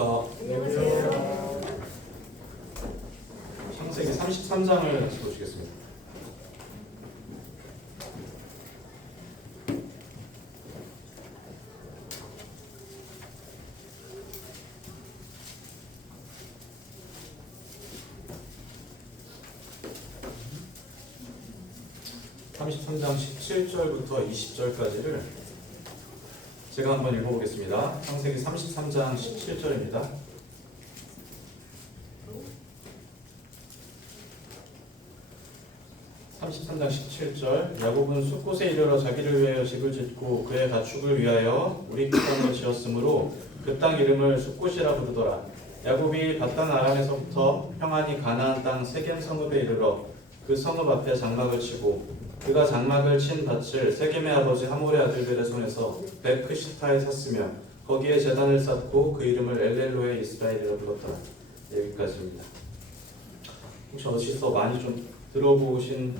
안녕하십니까. 안녕하세요. 창세기 33장을 다시 보시겠습니다. (33장) 17절부터 20절까지를 제가 한번 읽어보겠습니다. 창세기 33장 17절입니다. (33장) 17절 야곱은 숫곳에 이르러 자기를 위하여 집을 짓고 그의 가축을 위하여 우리땅을 지었으므로 그 땅 이름을 숫곳이라 부르더라. 야곱이 밧단 아람에서부터 평안히 가나안 땅 세겜 성읍에 이르러 그 성읍 앞에 장막을 치고 그가 장막을 친 밭을 세겜의 아버지 하몰의 아들들의 손에서 베크시타에 샀으며 거기에 제단을 쌓고 그 이름을 엘렐로에 이스라엘이라 불렀더라. 여기까지입니다. 혹시 어디서 많이 좀 들어보신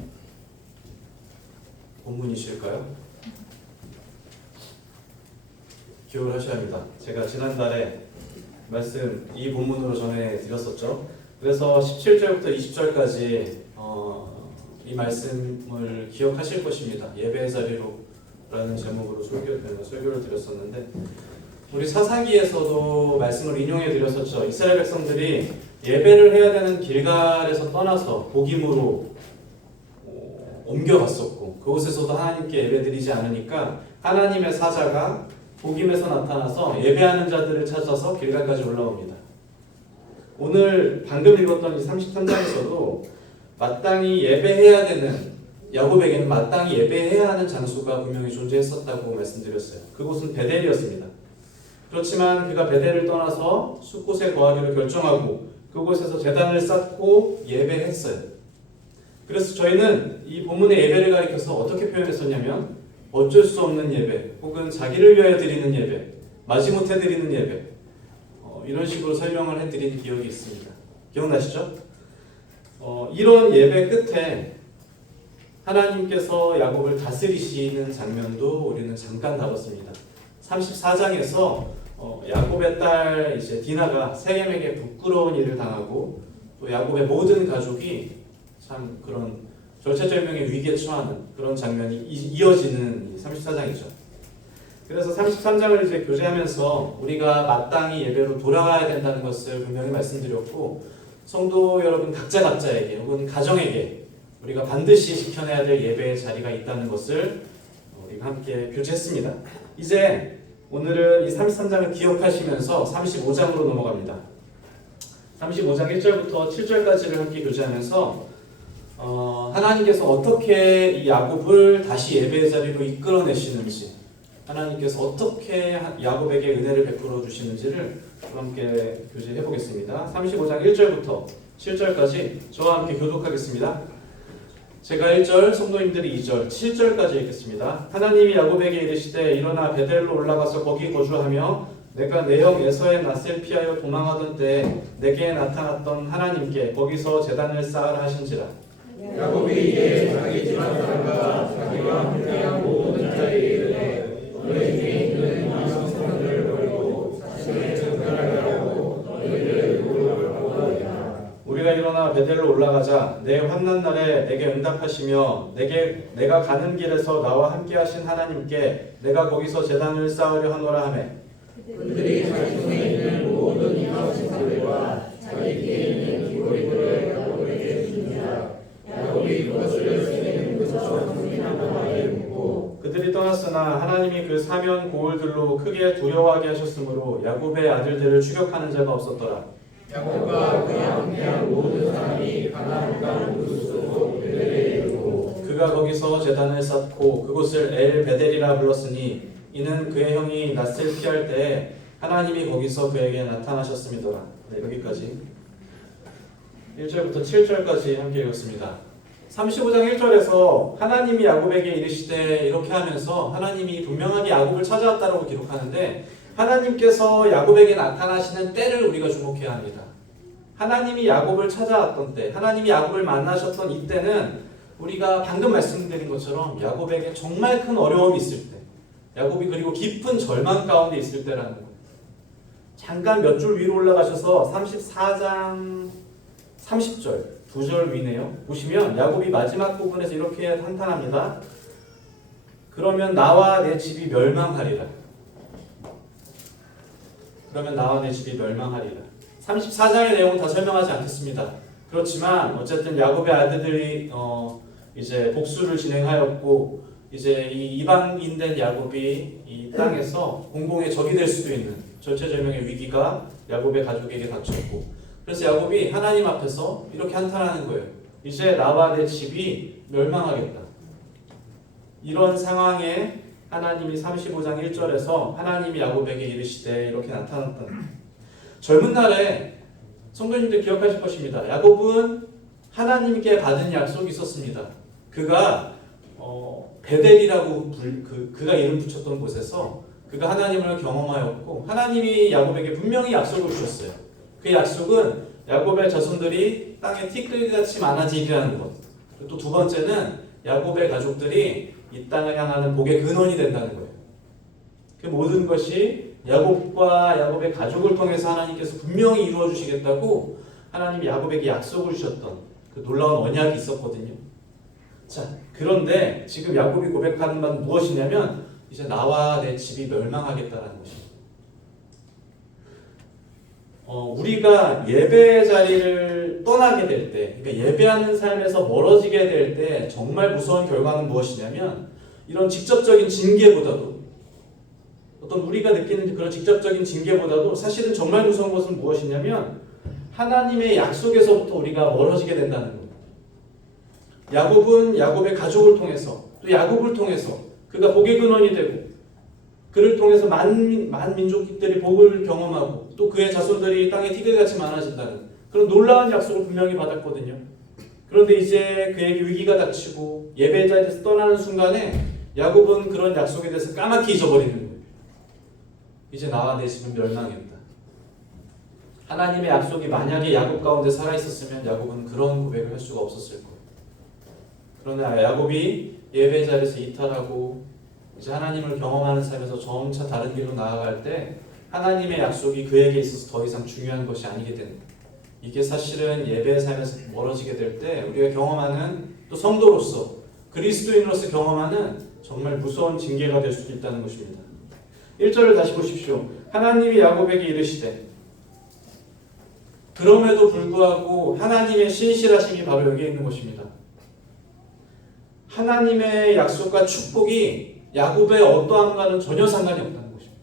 본문이실까요? 기억을 하셔야 합니다. 제가 지난달에 말씀 이 본문으로 전해드렸었죠. 그래서 17절부터 20절까지 이 말씀을 기억하실 것입니다. 예배의 자리로 라는 제목으로 설교를 드렸었는데 우리 사사기에서도 말씀을 인용해 드렸었죠. 이스라엘 백성들이 예배를 해야 되는 길갈에서 떠나서 복임으로 옮겨갔었고 그곳에서도 하나님께 예배드리지 않으니까 하나님의 사자가 복임에서 나타나서 예배하는 자들을 찾아서 길갈까지 올라옵니다. 오늘 방금 읽었던 이 33장에서도 마땅히 예배해야 되는 야곱에게는 마땅히 예배해야 하는 장소가 분명히 존재했었다고 말씀드렸어요. 그곳은 베델이었습니다. 그렇지만 그가 베델을 떠나서 숫곳에 거하기로 결정하고 그곳에서 제단을 쌓고 예배했어요. 그래서 저희는 이 본문의 예배를 가리켜서 어떻게 표현했었냐면 어쩔 수 없는 예배 혹은 자기를 위하여 드리는 예배, 마지못해 드리는 예배 이런 식으로 설명을 해드린 기억이 있습니다. 기억나시죠? 이런 예배 끝에 하나님께서 야곱을 다스리시는 장면도 우리는 잠깐 다뤘습니다. 34장에서 야곱의 딸 이제 디나가 세겜에게 부끄러운 일을 당하고 또 야곱의 모든 가족이 참 그런 절체절명의 위기에 처하는 그런 장면이 이어지는 34장이죠. 그래서 33장을 이제 교제하면서 우리가 마땅히 예배로 돌아가야 된다는 것을 분명히 말씀드렸고 성도 여러분 각자에게 혹은 가정에게 우리가 반드시 지켜내야 될 예배의 자리가 있다는 것을 우리가 함께 교제했습니다. 이제 오늘은 이 33장을 기억하시면서 35장으로 넘어갑니다. 35장 1절부터 7절까지를 함께 교제하면서 하나님께서 어떻게 이 야곱을 다시 예배의 자리로 이끌어내시는지 하나님께서 어떻게 야곱에게 은혜를 베풀어 주시는지를 함께 교제해 보겠습니다. 35장 1절부터 7절까지 저와 함께 교독하겠습니다. 제가 1절, 성도님들이 2절, 7절까지 읽겠습니다. 하나님이 야곱에게 이르시되 일어나 베델로 올라가서 거기 거주하며 내가 내 형 에서의 낯을 피하여 도망하던 때에 내게 나타났던 하나님께 거기서 제단을 쌓으라 하신지라. 야곱이 이에 자기 집안 사람과 자기와 함께한 모든 자에게 이르되 너희 중에 있는 이 성들을 버리고 자신을 정결하게 하고 너희를 의롭게 하리라. 우리가 일어나 베델로 올라가자 내 환난 날에 내게 응답하시며 내가 가는 길에서 나와 함께하신 하나님께 내가 거기서 제단을 쌓으려 하노라 하매 그들이 자기 중에 있는 모든 이방 신사들과 자기 뒤에 있는 기고리들을 야곱에게 주니라. 야곱이 그것을 세겜 근처 승리나무에 묻고 그들이 떠났으나 하나님이 그 사면 고을들로 크게 두려워하게 하셨으므로 야곱의 아들들을 추격하는 자가 없었더라. 야곱과 그와 함께한 모든 사람이 가나안 땅 우르스로 베델에 이르고 그가 거기서 제단을 쌓고 그곳을 엘 베델이라 불렀으니 이는 그의 형이 낯을 피할 때에 하나님이 거기서 그에게 나타나셨음이더라. 네, 여기까지 1절부터 7절까지 함께 읽었습니다. 35장 1절에서 하나님이 야곱에게 이르시되 이렇게 하면서 하나님이 분명하게 야곱을 찾아왔다고 기록하는데 하나님께서 야곱에게 나타나시는 때를 우리가 주목해야 합니다. 하나님이 야곱을 찾아왔던 때, 하나님이 야곱을 만나셨던 이때는 우리가 방금 말씀드린 것처럼 야곱에게 정말 큰 어려움이 있을 때, 야곱이 그리고 깊은 절망 가운데 있을 때라는 거예요. 잠깐 몇 줄 위로 올라가셔서 34장 30절, 2절 위네요. 보시면 야곱이 마지막 부분에서 이렇게 한탄합니다. 그러면 나와 내 집이 멸망하리라. 그러면 나와 내 집이 멸망하리라. 34장의 내용은 다 설명하지 않겠습니다. 그렇지만 어쨌든 야곱의 아들들이 이제 복수를 진행하였고, 이제 이 이방인된 야곱이 이 땅에서 공공의 적이 될 수도 있는 절체절명의 위기가 야곱의 가족에게 닥쳤고, 그래서 야곱이 하나님 앞에서 이렇게 한탄하는 거예요. 이제 나와 내 집이 멸망하겠다. 이런 상황에 하나님이 35장 1절에서 하나님이 야곱에게 이르시되 이렇게 나타났다. 젊은 날에 성도님들 기억하실 것입니다. 야곱은 하나님께 받은 약속이 있었습니다. 그가 베델이라고 그가 이름 붙였던 곳에서 그가 하나님을 경험하였고, 하나님이 야곱에게 분명히 약속을 주셨어요. 그 약속은 야곱의 자손들이 땅에 티끌같이 많아지리라는 것. 또 두 번째는 야곱의 가족들이 이 땅을 향하는 복의 근원이 된다는 거예요. 그 모든 것이 야곱과 야곱의 가족을 통해서 하나님께서 분명히 이루어 주시겠다고 하나님이 야곱에게 약속을 주셨던 그 놀라운 언약이 있었거든요. 자, 그런데 지금 야곱이 고백하는 바는 무엇이냐면 이제 나와 내 집이 멸망하겠다라는 것입니다. 우리가 예배 자리를 떠나게 될 때, 그러니까 예배하는 삶에서 멀어지게 될 때 정말 무서운 결과는 무엇이냐면, 이런 직접적인 징계보다도, 어떤 우리가 느끼는 그런 직접적인 징계보다도 사실은 정말 무서운 것은 무엇이냐면 하나님의 약속에서부터 우리가 멀어지게 된다는 거예요. 야곱은 야곱의 가족을 통해서, 또 야곱을 통해서 그가 복의 근원이 되고, 그를 통해서 만민족들이 복을 경험하고, 또 그의 자손들이 땅에 티끌같이 많아진다는 그런 놀라운 약속을 분명히 받았거든요. 그런데 이제 그에게 위기가 닥치고 예배 자리에서 떠나는 순간에 야곱은 그런 약속에 대해서 까맣게 잊어버리는 거예요. 이제 나와 내 집은 멸망했다. 하나님의 약속이 만약에 야곱 가운데 살아있었으면 야곱은 그런 고백을 할 수가 없었을 거예요. 그러나 야곱이 예배 자리에서 이탈하고 이제 하나님을 경험하는 삶에서 점차 다른 길로 나아갈 때 하나님의 약속이 그에게 있어서 더 이상 중요한 것이 아니게 됩니다. 이게 사실은 예배의 삶에서 멀어지게 될 때 우리가 경험하는, 또 성도로서 그리스도인으로서 경험하는 정말 무서운 징계가 될 수도 있다는 것입니다. 1절을 다시 보십시오. 하나님이 야곱에게 이르시되, 그럼에도 불구하고 하나님의 신실하심이 바로 여기에 있는 것입니다. 하나님의 약속과 축복이 야곱의 어떠함과는 전혀 상관이 없다는 것입니다.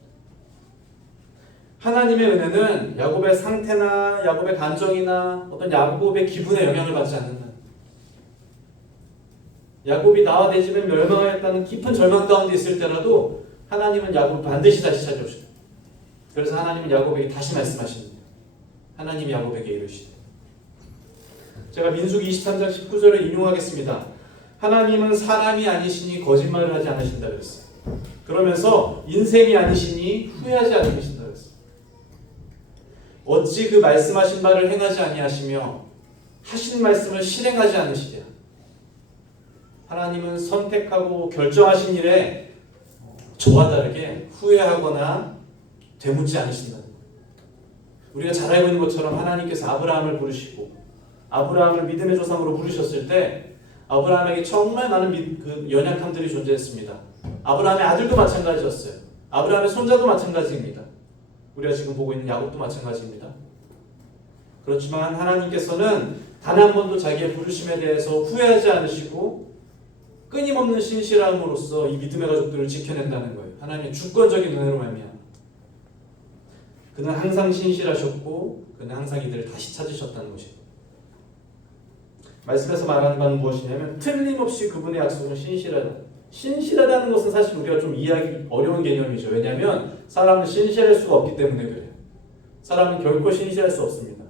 하나님의 은혜는 야곱의 상태나 야곱의 감정이나 어떤 야곱의 기분에 영향을 받지 않는다. 야곱이 나와 내 집은 멸망하였다는 깊은 절망 가운데 있을 때라도 하나님은 야곱을 반드시 다시 찾아오셔요. 그래서 하나님은 야곱에게 다시 말씀하십니다. 하나님이 야곱에게 이르시되, 제가 민수기 23장 19절을 인용하겠습니다. 하나님은 사람이 아니시니 거짓말을 하지 않으신다 그랬어요. 그러면서 인생이 아니시니 후회하지 않으신다 그랬어요. 어찌 그 말씀하신 바를 행하지 아니하시며 하신 말씀을 실행하지 않으시랴. 하나님은 선택하고 결정하신 일에 저와 다르게 후회하거나 되묻지 않으신다. 우리가 잘 알고 있는 것처럼 하나님께서 아브라함을 부르시고 아브라함을 믿음의 조상으로 부르셨을 때 아브라함에게 정말 많은 그 연약함들이 존재했습니다. 아브라함의 아들도 마찬가지였어요. 아브라함의 손자도 마찬가지입니다. 우리가 지금 보고 있는 야곱도 마찬가지입니다. 그렇지만 하나님께서는 단 한 번도 자기의 부르심에 대해서 후회하지 않으시고 끊임없는 신실함으로써 이 믿음의 가족들을 지켜낸다는 거예요. 하나님의 주권적인 은혜로 말미암아. 그는 항상 신실하셨고 그는 항상 이들을 다시 찾으셨다는 것이에요. 말씀에서 말하는 바는 무엇이냐면 틀림없이 그분의 약속은 신실하다. 신실하다는 것은 사실 우리가 좀 이해하기 어려운 개념이죠. 왜냐하면 사람은 신실할 수가 없기 때문에 그래요. 사람은 결코 신실할 수 없습니다.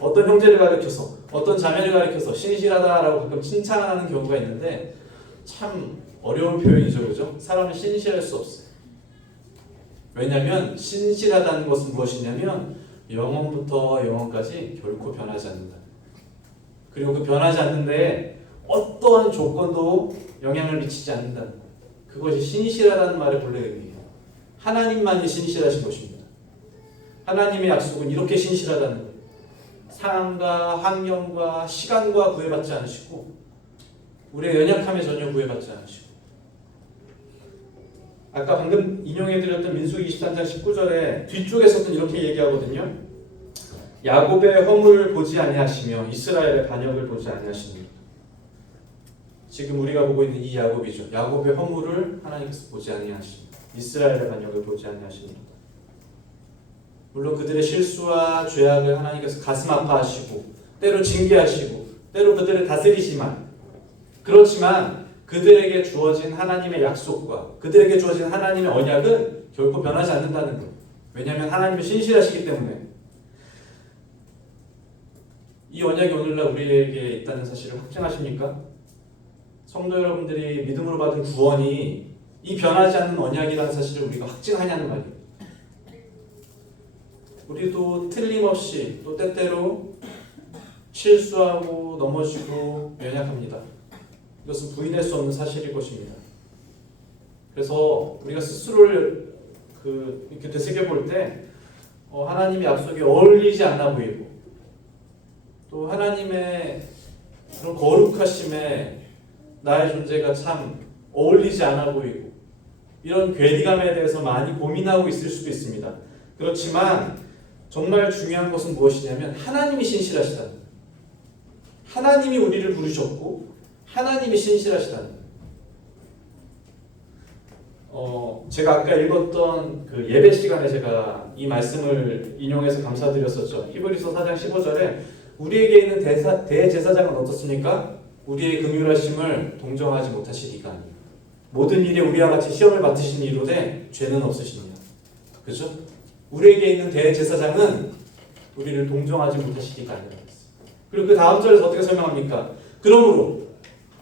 어떤 형제를 가리켜서, 어떤 자매를 가리켜서 신실하다라고 가끔 칭찬하는 경우가 있는데 참 어려운 표현이죠. 그죠? 사람은 신실할 수 없어요. 왜냐하면 신실하다는 것은 무엇이냐면 영원부터 영원까지 결코 변하지 않는다. 그리고 그 변하지 않는데 어떠한 조건도 영향을 미치지 않는다. 그것이 신실하다는 말의 본래 의미예요. 하나님만이 신실하신 것입니다. 하나님의 약속은 이렇게 신실하다는 거예요. 상황과 환경과 시간과 구애받지 않으시고 우리의 연약함에 전혀 구애받지 않으시고 아까 방금 인용해드렸던 민수기 23장 19절에 뒤쪽에서는 이렇게 얘기하거든요. 야곱의 허물을 보지 아니하시며 이스라엘의 반역을 보지 아니하시니 지금 우리가 보고 있는 이 야곱이죠. 야곱의 허물을 하나님께서 보지 아니하시니 이스라엘의 반역을 보지 아니하십니다. 물론 그들의 실수와 죄악을 하나님께서 가슴 아파하시고 때로 징계하시고 때로 그들을 다스리지만 그렇지만 그들에게 주어진 하나님의 약속과 그들에게 주어진 하나님의 언약은 결코 변하지 않는다는 거예요. 왜냐하면 하나님은 신실하시기 때문에. 이 언약이 오늘날 우리에게 있다는 사실을 확증하십니까? 성도 여러분들이 믿음으로 받은 구원이 이 변하지 않는 언약이라는 사실을 우리가 확증하냐는 말이에요. 우리도 틀림없이 또 때때로 실수하고 넘어지고 연약합니다. 이것은 부인할 수 없는 사실일 것입니다. 그래서 우리가 스스로를 이렇게 되새겨볼 때 하나님의 약속이 어울리지 않아 보이고 또 하나님의 그런 거룩하심에 나의 존재가 참 어울리지 않아 보이고 이런 괴리감에 대해서 많이 고민하고 있을 수도 있습니다. 그렇지만 정말 중요한 것은 무엇이냐면 하나님이 신실하시다는 거예요. 하나님이 우리를 부르셨고 하나님이 신실하시다는 거예요. 제가 아까 읽었던 그 예배 시간에 제가 이 말씀을 인용해서 감사드렸었죠. 히브리서 4장 15절에 우리에게 있는 대제사장은 어떻습니까? 우리의 긍휼하심을 동정하지 못하시리가 아니요 모든 일에 우리와 같이 시험을 맡으신 이로되 죄는 없으십니다. 그렇죠? 우리에게 있는 대제사장은 우리를 동정하지 못하시리가 아니라. 그리고 그 다음 절에서 어떻게 설명합니까? 그러므로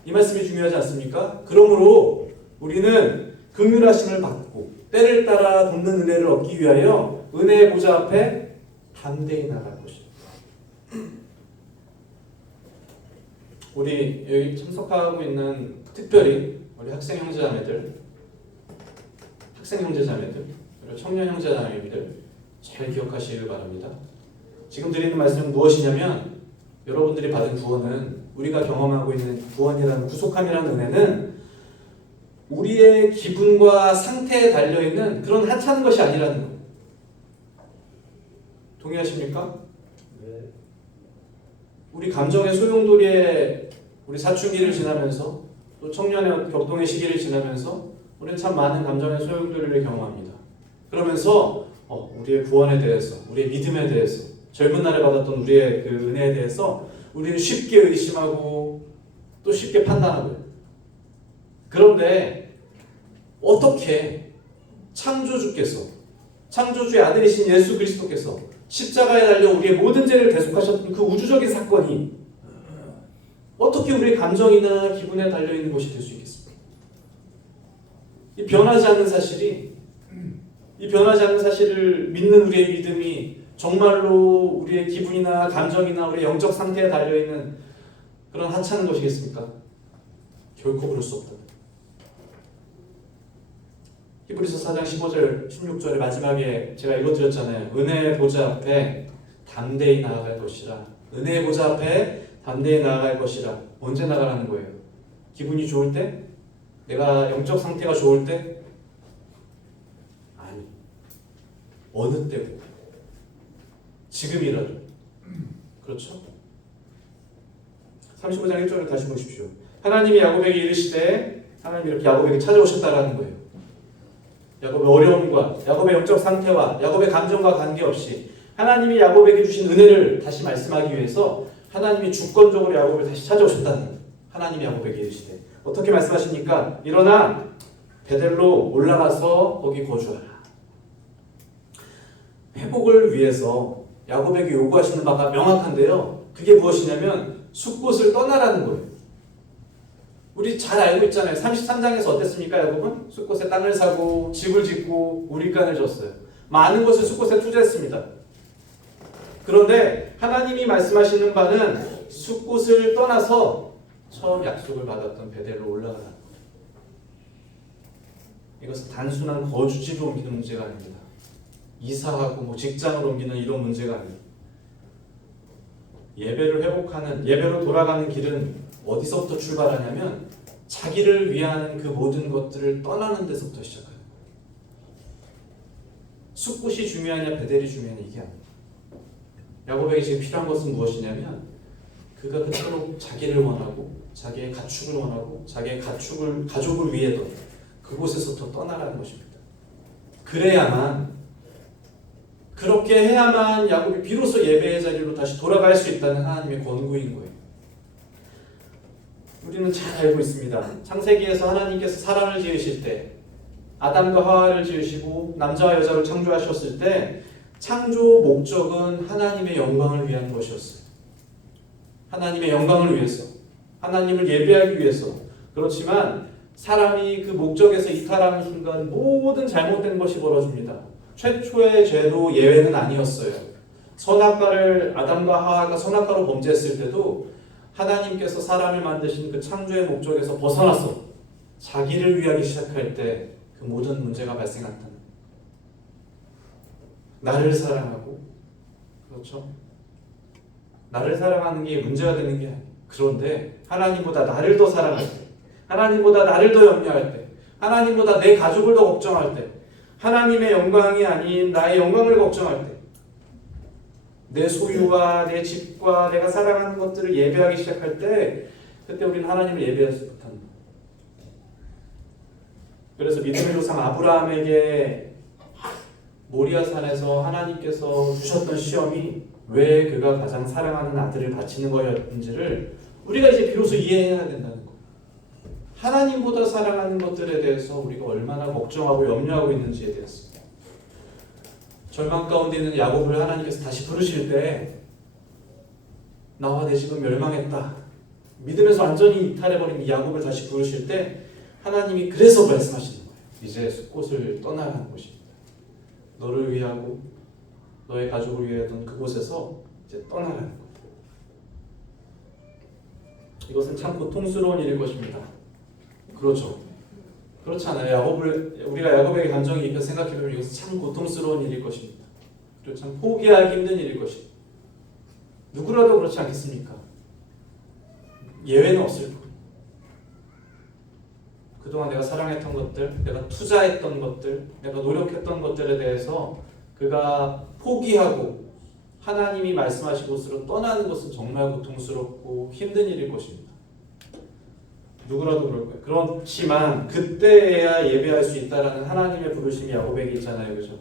이 말씀이 중요하지 않습니까? 그러므로 우리는 긍휼하심을 받고 때를 따라 돕는 은혜를 얻기 위하여 은혜의 보좌 앞에 담대히 나갈 것입니다. 우리 여기 참석하고 있는 특별히 우리 학생 형제자매들, 그리고 청년 형제자매들 잘 기억하시길 바랍니다. 지금 드리는 말씀은 무엇이냐면 여러분들이 받은 구원은 우리가 경험하고 있는 구원이라는 구속함이라는 은혜는 우리의 기분과 상태에 달려있는 그런 하찮은 것이 아니라는 거예요. 동의하십니까? 네. 우리 감정의 소용돌이에 우리 사춘기를 지나면서 또 청년의 격동의 시기를 지나면서 우리는 참 많은 감정의 소용돌이를 경험합니다. 그러면서 우리의 구원에 대해서, 우리의 믿음에 대해서, 젊은 날에 받았던 우리의 그 은혜에 대해서 우리는 쉽게 의심하고 또 쉽게 판단하고요. 그런데 어떻게 창조주께서, 창조주의 아들이신 예수 그리스도께서 십자가에 달려 우리의 모든 죄를 대속하셨던 그 우주적인 사건이 어떻게 우리의 감정이나 기분에 달려있는 것이 될 수 있겠습니까? 이 변하지 않는 사실을 믿는 우리의 믿음이 정말로 우리의 기분이나 감정이나 우리의 영적 상태에 달려있는 그런 하찮은 것이겠습니까? 결코 그럴 수 없다. 히브리서 4장 15절, 16절의 마지막에 제가 읽어드렸잖아요. 은혜의 보좌 앞에 담대히 나아갈 것이라. 은혜의 보좌 앞에 담대히 나아갈 것이라. 언제 나가라는 거예요? 기분이 좋을 때? 내가 영적 상태가 좋을 때? 아니. 어느 때고? 지금이라도. 그렇죠? 35장 1절을 다시 보십시오. 하나님이 야곱에게 이르시되 하나님이 이렇게 야곱에게 찾아오셨다라는 거예요. 야곱의 어려움과 야곱의 영적 상태와 야곱의 감정과 관계없이 하나님이 야곱에게 주신 은혜를 다시 말씀하기 위해서 하나님이 주권적으로 야곱을 다시 찾아오셨다는 거예요. 하나님이 야곱에게 이르시되 어떻게 말씀하십니까? 일어나 베델로 올라가서 거기 거주하라. 회복을 위해서 야곱에게 요구하시는 바가 명확한데요. 그게 무엇이냐면 숫곳을 떠나라는 거예요. 우리 잘 알고 있잖아요. 33장에서 어땠습니까? 야곱은 숫곳에 땅을 사고 집을 짓고 우리간을 줬어요. 많은 것을 숫곳에 투자했습니다. 그런데 하나님이 말씀하시는 바는 숫곳을 떠나서 처음 약속을 받았던 베델로 올라가라. 이것은 단순한 거주지로 옮기는 문제가 아닙니다. 이사하고 뭐 직장을 옮기는 이런 문제가 아니에요. 예배를 회복하는, 예배로 돌아가는 길은 어디서부터 출발하냐면 자기를 위한 그 모든 것들을 떠나는 데서부터 시작해요. 숫꽃이 중요하냐 베델이 중요하냐 이게 아니에요. 야곱에게 지금 필요한 것은 무엇이냐면 그가 그토록 자기를 원하고 자기의 가축을 원하고 자기의 가족을 위해도 그곳에서부터 떠나라는 것입니다. 그렇게 해야만 야곱이 비로소 예배의 자리로 다시 돌아갈 수 있다는 하나님의 권고인 거예요. 우리는 잘 알고 있습니다. 창세기에서 하나님께서 사람을 지으실 때 아담과 하와를 지으시고 남자와 여자를 창조하셨을 때 창조 목적은 하나님의 영광을 위한 것이었어요. 하나님의 영광을 위해서, 하나님을 예배하기 위해서. 그렇지만 사람이 그 목적에서 이탈하는 순간 모든 잘못된 것이 벌어집니다. 최초의 죄도 예외는 아니었어요. 아담과 하와가 선악과로 범죄했을 때도 하나님께서 사람을 만드신 그 창조의 목적에서 벗어나서 자기를 위하기 시작할 때 그 모든 문제가 발생한다는 거예요. 나를 사랑하고, 그렇죠? 나를 사랑하는 게 문제가 되는 게 아니에요. 그런데 하나님보다 나를 더 사랑할 때, 하나님보다 나를 더 염려할 때, 하나님보다 내 가족을 더 걱정할 때, 하나님의 영광이 아닌 나의 영광을 걱정할 때, 내 소유와 내 집과 내가 사랑하는 것들을 예배하기 시작할 때 그때 우리는 하나님을 예배하지 못한다. 그래서 믿음의 조상 아브라함에게 모리아산에서 하나님께서 주셨던 시험이 왜 그가 가장 사랑하는 아들을 바치는 거였는지를 우리가 이제 비로소 이해해야 된다는 거예요. 하나님보다 사랑하는 것들에 대해서 우리가 얼마나 걱정하고 염려하고 있는지에 대해서. 절망 가운데 있는 야곱을 하나님께서 다시 부르실 때 나와 내 집은 멸망했다. 믿음에서 완전히 이탈해버린 이 야곱을 다시 부르실 때 하나님이 그래서 말씀하시는 거예요. 이제 숫곳을 떠나라는 것입니다. 너를 위하고 너의 가족을 위하던 그곳에서 이제 떠나라는 거예요. 이것은 참 고통스러운 일일 것입니다. 그렇죠. 그렇지 않아요. 우리가 야곱에게 감정이 있게 생각해보면 이것은 참 고통스러운 일일 것입니다. 그리고 참 포기하기 힘든 일일 것입니다. 누구라도 그렇지 않겠습니까? 예외는 없을 뿐. 그동안 내가 사랑했던 것들, 내가 투자했던 것들, 내가 노력했던 것들에 대해서 그가 포기하고 하나님이 말씀하신 곳으로 떠나는 것은 정말 고통스럽고 힘든 일일 것입니다. 누구라도 그럴 거예요. 그렇지만 그때야 예배할 수 있다라는 하나님의 부르심이 야곱에게 있잖아요. 그죠?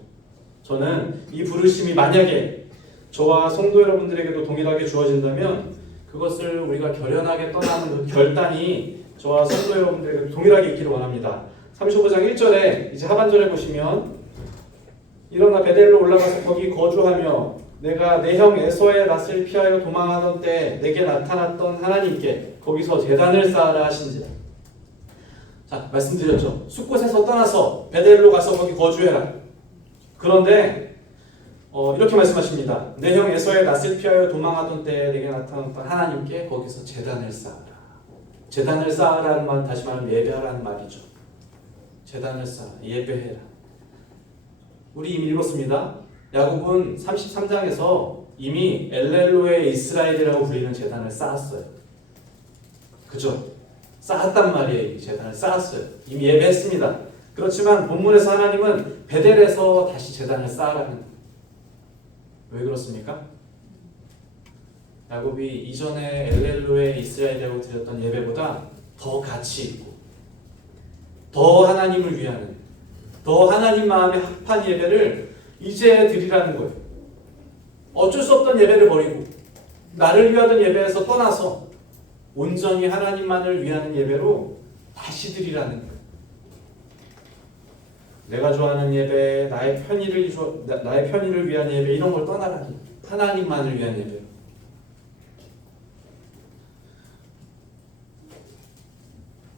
저는 이 부르심이 만약에 저와 성도 여러분들에게도 동일하게 주어진다면 그것을 우리가 결연하게 떠나는 그 결단이 저와 성도 여러분들에게 동일하게 있기를 원합니다. 35장 1절에 이제 하반절에 보시면 일어나 베델로 올라가서 거기 거주하며 내가 내 형 에서의 낯을 피하여 도망하던 때 내게 나타났던 하나님께 거기서 제단을 쌓아라 하신지라. 자, 말씀드렸죠. 숫곳에서 떠나서 베델로 가서 거기 거주해라. 그런데 이렇게 말씀하십니다. 내 형 에서의 낯을 피하여 도망하던 때 내게 나타났던 하나님께 거기서 제단을 쌓아라. 제단을 쌓으라는 말, 다시 말하면 예배하라는 말이죠. 제단을 쌓아, 예배해라. 우리 이미 읽었습니다. 야곱은 33장에서 이미 엘렐로의 이스라엘이라고 불리는 제단을 쌓았어요. 그죠? 쌓았단 말이에요. 이 제단을 쌓았어요. 이미 예배했습니다. 그렇지만 본문에서 하나님은 베델에서 다시 제단을 쌓으라는 거예요. 왜 그렇습니까? 야곱이 이전에 엘렐로의 이스라엘이라고 드렸던 예배보다 더 가치 있고 더 하나님을 위하는 더 하나님 마음에 합한 예배를 이제 드리라는 거예요. 어쩔 수 없던 예배를 버리고 나를 위하던 예배에서 떠나서 온전히 하나님만을 위하는 예배로 다시 드리라는 거예요. 내가 좋아하는 예배, 나의 편의를 위한 예배 이런 걸 떠나라니 하나님만을 위한 예배.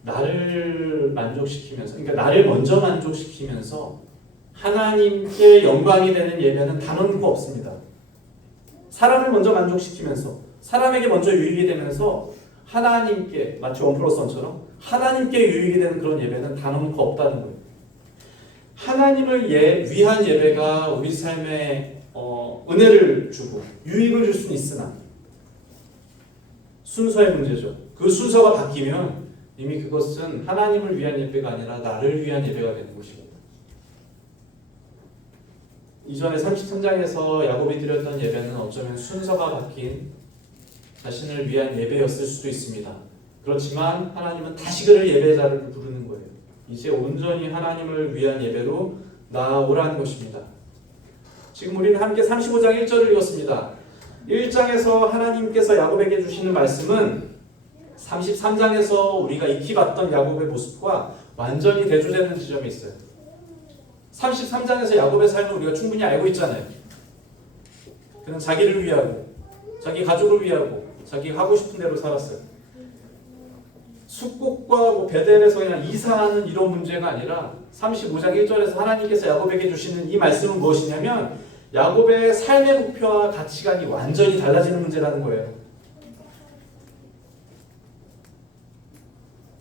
나를 만족시키면서, 그러니까 나를 먼저 만족시키면서 하나님께 영광이 되는 예배는 단언코 없습니다. 사람을 먼저 만족시키면서 사람에게 먼저 유익이 되면서 하나님께, 마치 1+1처럼 하나님께 유익이 되는 그런 예배는 단언코 없다는 거예요. 하나님을 위한 예배가 우리 삶에 은혜를 주고 유익을 줄 수는 있으나 순서의 문제죠. 그 순서가 바뀌면 이미 그것은 하나님을 위한 예배가 아니라 나를 위한 예배가 되는 것입니다. 이전에 33장에서 야곱이 드렸던 예배는 어쩌면 순서가 바뀐 자신을 위한 예배였을 수도 있습니다. 그렇지만 하나님은 다시 그를 예배자를 부르는 거예요. 이제 온전히 하나님을 위한 예배로 나아오라는 것입니다. 지금 우리는 함께 35장 1절을 읽었습니다. 1장에서 하나님께서 야곱에게 주시는 말씀은 33장에서 우리가 익히 봤던 야곱의 모습과 완전히 대조되는 지점이 있어요. 33장에서 야곱의 삶을 우리가 충분히 알고 있잖아요. 그는 자기를 위하고 자기 가족을 위하고 자기가 하고 싶은 대로 살았어요. 숙곡과 베델에서 그냥 이사하는 이런 문제가 아니라 35장 1절에서 하나님께서 야곱에게 주시는 이 말씀은 무엇이냐면 야곱의 삶의 목표와 가치관이 완전히 달라지는 문제라는 거예요.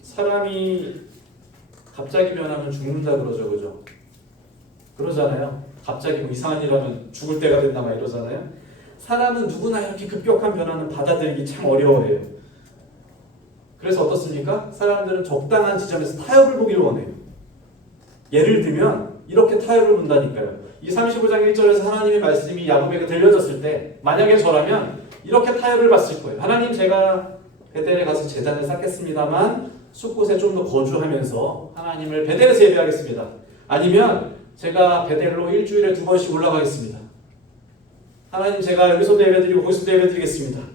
사람이 갑자기 변하면 죽는다 그러죠, 그죠? 그러잖아요. 갑자기 뭐 이상한 일 하면 죽을 때가 된다 막 이러잖아요. 사람은 누구나 이렇게 급격한 변화는 받아들이기 참 어려워해요. 그래서 어떻습니까? 사람들은 적당한 지점에서 타협을 보기를 원해요. 예를 들면 이렇게 타협을 본다니까요. 이 35장 1절에서 하나님의 말씀이 야곱에게 들려졌을 때 만약에 저라면 이렇게 타협을 봤을 거예요. 하나님, 제가 베델에 가서 제단을 쌓겠습니다만 숲곳에 좀 더 거주하면서 하나님을 베델에서 예배하겠습니다. 아니면 제가 베델로 일주일에 2번씩 올라가겠습니다. 하나님, 제가 여기서도 예배드리고 거기서도 예배드리겠습니다.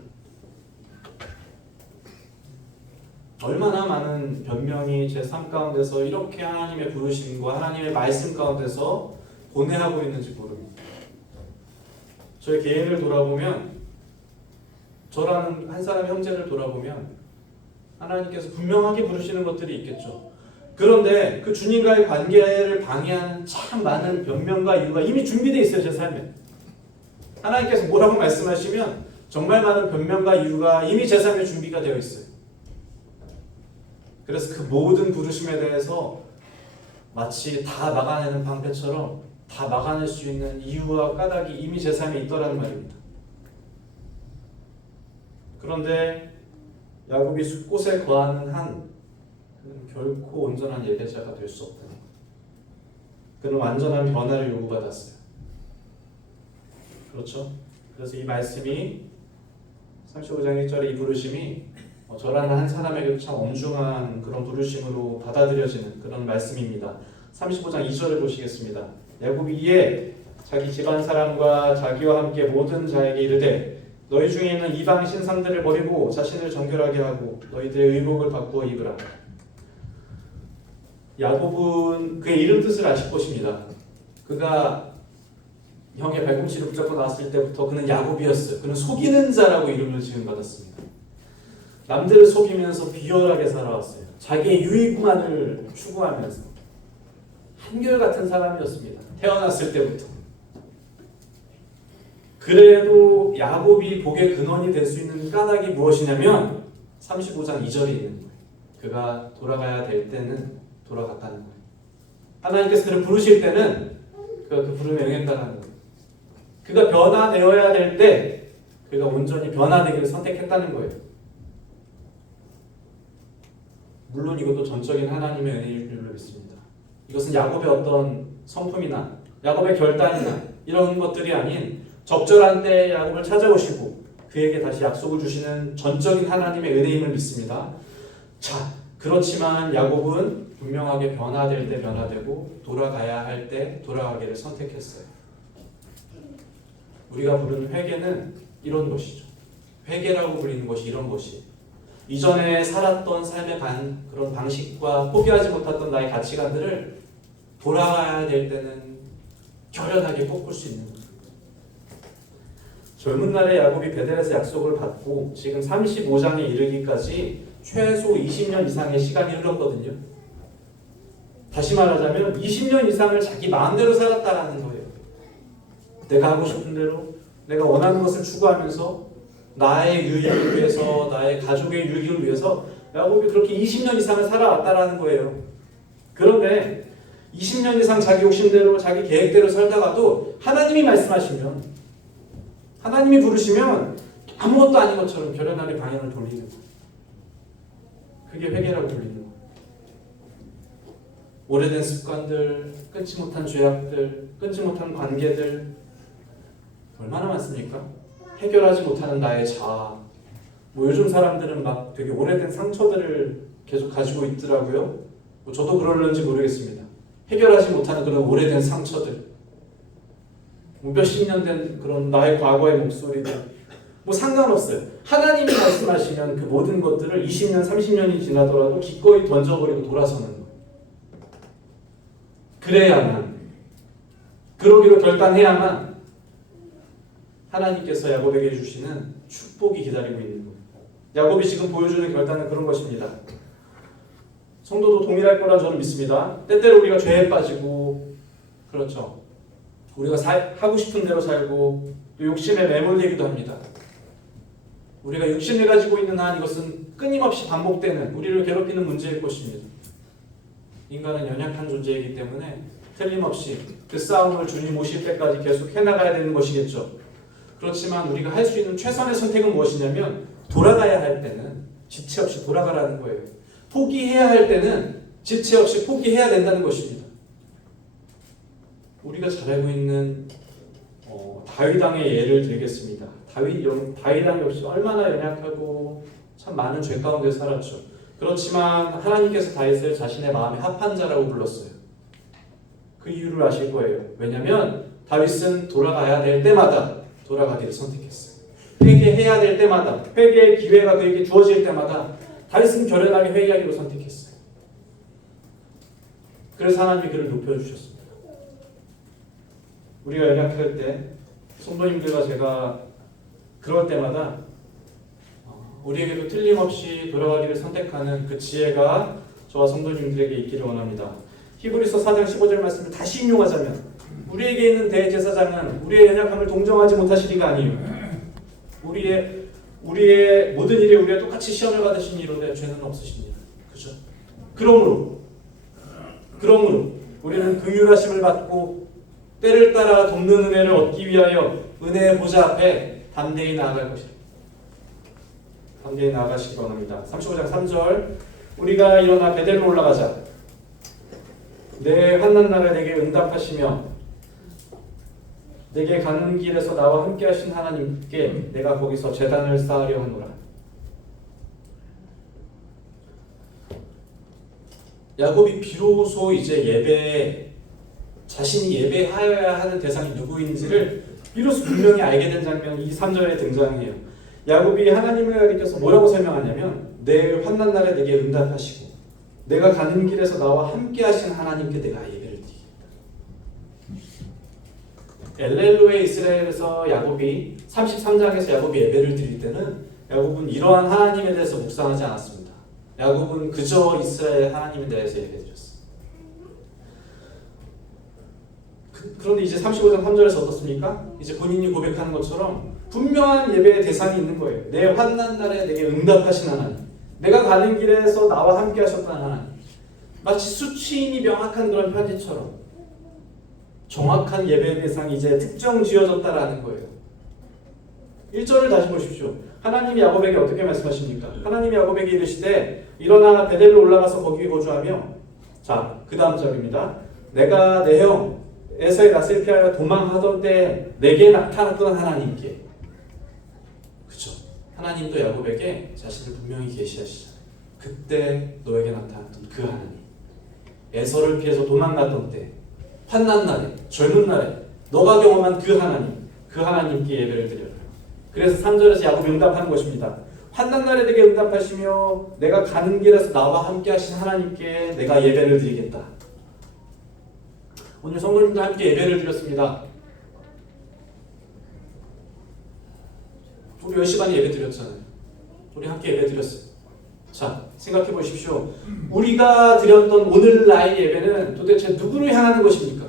얼마나 많은 변명이 제 삶 가운데서 이렇게 하나님의 부르심과 하나님의 말씀 가운데서 고뇌하고 있는지 모릅니다. 저의 개인을 돌아보면, 저라는 한 사람의 형제를 돌아보면 하나님께서 분명하게 부르시는 것들이 있겠죠. 그런데 그 주님과의 관계를 방해하는 참 많은 변명과 이유가 이미 준비되어 있어요, 제 삶에. 하나님께서 뭐라고 말씀하시면 정말 많은 변명과 이유가 이미 제 삶에 준비가 되어 있어요. 그래서 그 모든 부르심에 대해서 마치 다 막아내는 방패처럼 다 막아낼 수 있는 이유와 까닭이 이미 제 삶에 있더라는 말입니다. 그런데 야곱이 숲곳에 거하는 한 그는 결코 온전한 예배자가 될 수 없다. 그는 완전한 변화를 요구받았어요. 그렇죠? 그래서 이 말씀이 35장 1절의 이 부르심이 저라는 한 사람에게도 참 엄중한 그런 부르심으로 받아들여지는 그런 말씀입니다. 35장 2절을 보시겠습니다. 야곱이 이에 자기 집안 사람과 자기와 함께 모든 자에게 이르되 너희 중에 있는 이방 신상들을 버리고 자신을 정결하게 하고 너희들의 의복을 바꾸어 입으라. 야곱은 그의 이름 뜻을 아실 것입니다. 그가 형의 발꿈치를 붙잡고 나왔을 때부터 그는 야곱이었어요. 그는 속이는 자라고 이름을 지음받았습니다. 남들을 속이면서 비열하게 살아왔어요. 자기의 유익만을 추구하면서 한결같은 사람이었습니다. 태어났을 때부터. 그래도 야곱이 복의 근원이 될 수 있는 까닭이 무엇이냐면 35장 2절에 있는 거예요. 그가 돌아가야 될 때는 돌아갔다는 거예요. 하나님께서 그를 부르실 때는 그가 그 부름에 응했다는 거예요. 그가 변화되어야 될 때 그가 온전히 변화되기를 선택했다는 거예요. 물론 이것도 전적인 하나님의 은혜일 줄로 믿습니다. 이것은 야곱의 어떤 성품이나 야곱의 결단이나 이런 것들이 아닌 적절한 때에 야곱을 찾아오시고 그에게 다시 약속을 주시는 전적인 하나님의 은혜임을 믿습니다. 자, 그렇지만 야곱은 분명하게 변화될 때 변화되고 돌아가야 할 때 돌아가기를 선택했어요. 우리가 부르는 회개는 이런 것이죠. 회개라고 불리는 것이 이런 것이에요. 이전에 살았던 삶의 그런 방식과 포기하지 못했던 나의 가치관들을 돌아가야 될 때는 결연하게 꺾을 수 있는 거예요. 젊은 날에 야곱이 베델에서 약속을 받고 지금 35장에 이르기까지 최소 20년 이상의 시간이 흘렀거든요. 다시 말하자면 20년 이상을 자기 마음대로 살았다라는 거예요. 내가 하고 싶은 대로 내가 원하는 것을 추구하면서 나의 유익을 위해서 나의 가족의 유익을 위해서 야곱이 그렇게 20년 이상을 살아왔다라는 거예요. 그런데 20년 이상 자기 욕심대로 자기 계획대로 살다가도 하나님이 말씀하시면, 하나님이 부르시면 아무것도 아닌 것처럼 결연하게 방향을 돌리는 거예요. 그게 회개라고 불리는 거예요. 오래된 습관들, 끊지 못한 죄악들, 끊지 못한 관계들 얼마나 많습니까? 해결하지 못하는 나의 자아. 요즘 사람들은 막 되게 오래된 상처들을 계속 가지고 있더라고요. 저도 그럴는지 모르겠습니다. 해결하지 못하는 그런 오래된 상처들, 몇십 년 된 그런 나의 과거의 목소리들, 상관없어요. 하나님이 말씀하시면 그 모든 것들을 20년, 30년이 지나더라도 기꺼이 던져버리고 돌아서는 거예요. 그래야만, 그러기로 결단해야만 하나님께서 야곱에게 주시는 축복이 기다리고 있는 거예요. 야곱이 지금 보여주는 결단은 그런 것입니다. 성도도 동일할 거라 저는 믿습니다. 때때로 우리가 죄에 빠지고, 그렇죠, 우리가 하고 싶은 대로 살고 또 욕심에 매몰되기도 합니다. 우리가 욕심을 가지고 있는 한 이것은 끊임없이 반복되는, 우리를 괴롭히는 문제일 것입니다. 인간은 연약한 존재이기 때문에 틀림없이 그 싸움을 주님 오실 때까지 계속 해나가야 되는 것이겠죠. 그렇지만 우리가 할 수 있는 최선의 선택은 무엇이냐면, 돌아가야 할 때는 지체 없이 돌아가라는 거예요. 포기해야 할 때는 지체 없이 포기해야 된다는 것입니다. 우리가 잘 알고 있는 다윗 왕의 예를 들겠습니다. 다윗 왕 역시 얼마나 연약하고 참 많은 죄 가운데 살았죠. 그렇지만 하나님께서 다윗을 자신의 마음에 합한 자라고 불렀어요. 그 이유를 아실 거예요. 왜냐하면 다윗은 돌아가야 될 때마다 돌아가기를 선택했어요. 회개해야 될 때마다, 회개의 기회가 그에게 주어질 때마다 다윗은 결연하게 회개하기로 선택했어요. 그래서 하나님이 그를 높여주셨습니다. 우리가 연약할 때, 성도님들과 제가 그럴 때마다 우리에게도 틀림없이 돌아가기를 선택하는 그 지혜가 저와 성도님들에게 있기를 원합니다. 히브리서 4장 15절 말씀을 다시 인용하자면, 우리에게 있는 대제사장은 우리의 연약함을 동정하지 못하시리가 아니요 우리의 모든 일에 우리가 똑같이 시험을 받으신 이로되 죄는 없으십니다. 그죠? 그러므로 우리는 긍휼하심을 받고 때를 따라 돕는 은혜를 얻기 위하여 은혜의 보좌 앞에 담대히 나아갈 것이다. 담대히 나아가시기 원합니다. 35장 3절, 우리가 일어나 베델로 올라가자. 내 환난 날에 내게 응답하시며 내게 가는 길에서 나와 함께 하신 하나님께 내가 거기서 제단을 쌓으려 하노라. 야곱이 비로소 이제 자신이 예배하여야 하는 대상이 누구인지를 비로소 분명히 알게 된 장면이 이 3절에 등장해요. 야곱이 하나님을 가리켜서 뭐라고 설명하냐면, 내 환난 날에 내게 응답하시고 내가 가는 길에서 나와 함께 하신 하나님께 내가 예배를 드리겠다. 엘렐로의 이스라엘에서 야곱이 33장에서 야곱이 예배를 드릴 때는 야곱은 이러한 하나님에 대해서 묵상하지 않았습니다. 야곱은 그저 이스라엘 하나님에 대해서 예배드렸어요. 그런데 이제 35장 3절에서 어떻습니까? 이제 본인이 고백하는 것처럼 분명한 예배의 대상이 있는 거예요. 내 환난 날에 내게 응답하신 하나님, 내가 가는 길에서 나와 함께 하셨다는 하나님. 마치 수치인이 명확한 그런 편지처럼 정확한 예배의 대상이 이제 특정 지어졌다라는 거예요. 1절을 다시 보십시오. 하나님이 야곱에게 어떻게 말씀하십니까? 하나님이 야곱에게 이르시되 일어나 베델로 올라가서 거기 거주하며, 자, 그 다음 절입니다. 내가 내 형 에서의 낯을 피하여 도망하던 때 내게 나타났던 하나님께. 그쵸? 하나님도 야곱에게 자신을 분명히 계시하시잖아요. 그때 너에게 나타났던 그 하나님, 에서를 피해서 도망갔던 때, 환난 날에, 젊은 날에 너가 경험한 그 하나님께 예배를 드려요. 그래서 3절에서 야곱이 응답하는 것입니다. 환난 날에 내게 응답하시며 내가 가는 길에서 나와 함께 하신 하나님께 내가 예배를 드리겠다. 오늘 성도님과 함께 예배를 드렸습니다. 우리 10시 반에 예배 드렸잖아요. 우리 함께 예배 드렸어요. 자, 생각해 보십시오. 우리가 드렸던 오늘 나의 예배는 도대체 누구를 향하는 것입니까?